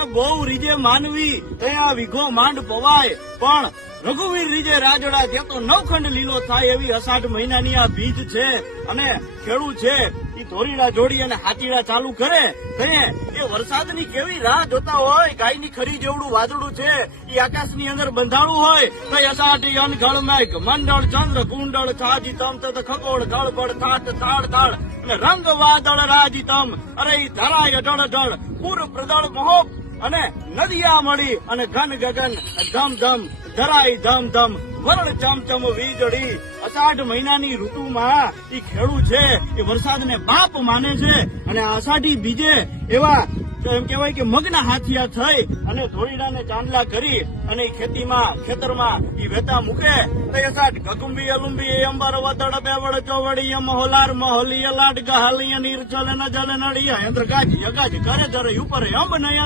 એ બહુ રીજે માનવી તયા વિઘો માંડ પવાય, પણ રઘુવીર રીજે રાજડા ત્યાં તો નવખંડ લીલો થાય એવી અષાઢ મહિનાની આ બીજ છે. અને ખેડૂત છે એ ધોરીડા જોડી અને હાથીડા ચાલુ કરે તે એ વરસાદની કેવી રાહ જોતા હોય. ગાયની ખરી જેવડું વાદળું છે એ આકાશની અંદર બંધાણું હોય તો અષાઢી અનઘળ મેઘ મંડળ ચંદ્ર કુંડળ છાજી તમ તત ખગોળ ગળબડ થાટ તાળ તાળ અને રંગ વાદળ રાજીતમ. અરે ઈ ધરાય ઢળ ઢળ પૂર પ્રદળ મહોપ અને નદિયા મળી અને ઘન ગગન ધમ ધમ ધરાય ધમ ધમ વરણ ચમચમ વીજળી. અષાઢ મહિનાની ઋતુમાં એ ખેડૂત છે એ વરસાદને બાપ માને છે અને અષાઢી બીજે એવા એમ કહેવાય કે મગના હાથિયા થઈ અને ધોળીડાને ચાંદલા કરી અને ખેતરમાં ઈ વેતા મૂકે તો અષાઢ ગગુંબી અલુંબી અંબર વદળ બેવડ ચોવડી મહોલાર મહોલી લાડ ગહાલિયા નીર ચલે ન જલે નડિયા યંત્ર ગાજ યગાજ કરે જરે ઉપર અંબ નયા